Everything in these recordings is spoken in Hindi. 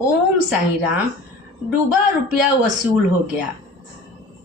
ओम साईं राम। डूबा रुपया वसूल हो गया।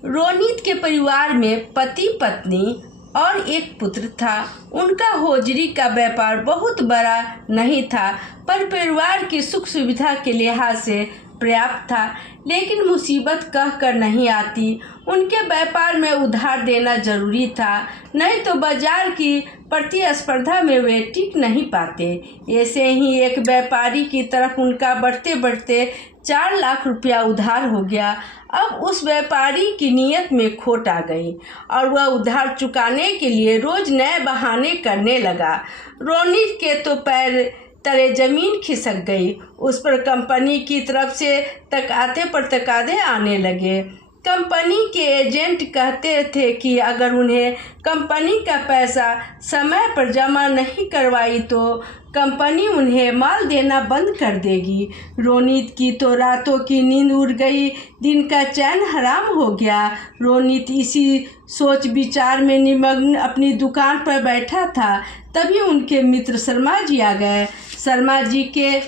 रोनित के परिवार में पति पत्नी और एक पुत्र था। उनका होजरी का व्यापार बहुत बड़ा नहीं था, पर परिवार की सुख सुविधा के लिहाज से पर्याप्त था। लेकिन मुसीबत कह कर नहीं आती। उनके व्यापार में उधार देना जरूरी था, नहीं तो बाजार की प्रतिस्पर्धा में वे टिक नहीं पाते। ऐसे ही एक व्यापारी की तरफ उनका बढ़ते बढ़ते 4 लाख रुपया उधार हो गया। अब उस व्यापारी की नीयत में खोट आ गई और वह उधार चुकाने के लिए रोज नए बहाने करने लगा। रोनित के तो पैर तले जमीन खिसक गई। उस पर कंपनी की तरफ से तकाते पर तकाते आने लगे। कंपनी के एजेंट कहते थे कि अगर उन्हें कंपनी का पैसा समय पर जमा नहीं करवाई तो कंपनी उन्हें माल देना बंद कर देगी। रोनित की तो रातों की नींद उड़ गई, दिन का चैन हराम हो गया। रोनित इसी सोच विचार में निमग्न अपनी दुकान पर बैठा था, तभी उनके मित्र शर्मा जी आ गए। शर्मा जी के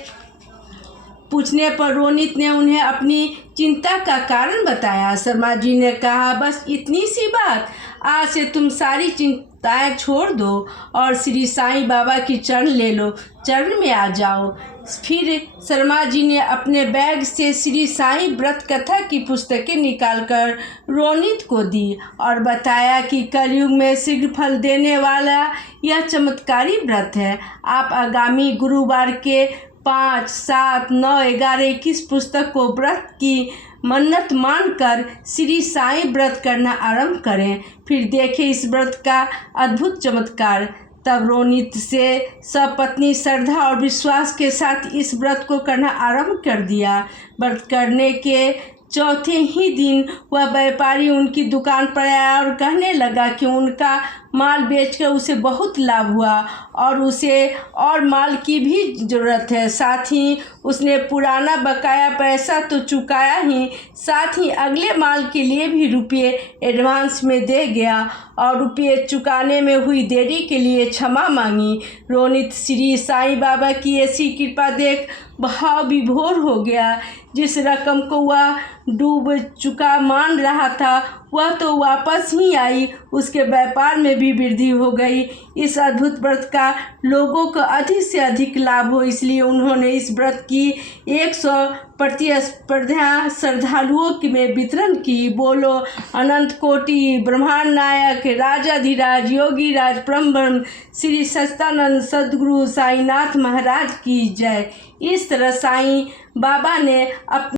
पूछने पर रोनित ने उन्हें अपनी चिंता का कारण बताया। शर्मा जी ने कहा, बस इतनी सी बात, आज से तुम सारी चिंताएं छोड़ दो और श्री साईं बाबा की चरण ले लो, चरण में आ जाओ। फिर शर्मा जी ने अपने बैग से श्री साईं व्रत कथा की पुस्तकें निकालकर रोनित को दी और बताया कि कलयुग में शीघ्र फल देने वाला यह चमत्कारी व्रत है। आप आगामी गुरुवार के 5, 7, 9, 11, 21 पुस्तक को व्रत की मन्नत मानकर श्री साईं व्रत करना आरंभ करें, फिर देखें इस व्रत का अद्भुत चमत्कार। तब रोनित से सपत्नी श्रद्धा और विश्वास के साथ इस व्रत को करना आरंभ कर दिया। व्रत करने के चौथे ही दिन वह व्यापारी उनकी दुकान पर आया और कहने लगा कि उनका माल बेचकर उसे बहुत लाभ हुआ और उसे और माल की भी ज़रूरत है। साथ ही उसने पुराना बकाया पैसा तो चुकाया ही, साथ ही अगले माल के लिए भी रुपये एडवांस में दे गया और रुपये चुकाने में हुई देरी के लिए क्षमा मांगी। रोनित श्री साईं बाबा की ऐसी कृपा देख भाव विभोर हो गया। जिस रकम को वह डूब चुका मान रहा था वह तो वापस ही आई, उसके व्यापार में भी वृद्धि हो गई। इस अद्भुत व्रत का लोगों को अधिक से अधिक लाभ हो, इसलिए उन्होंने इस व्रत की 100 प्रतिस्पर्धा श्रद्धालुओं में वितरण की। बोलो अनंत कोटि ब्रह्मांड नायक राजाधिराज योगी राज ब्रह्म श्री सच्चिदानंद सद्गुरु साईनाथ महाराज की जय। इस तरह साईं बाबा ने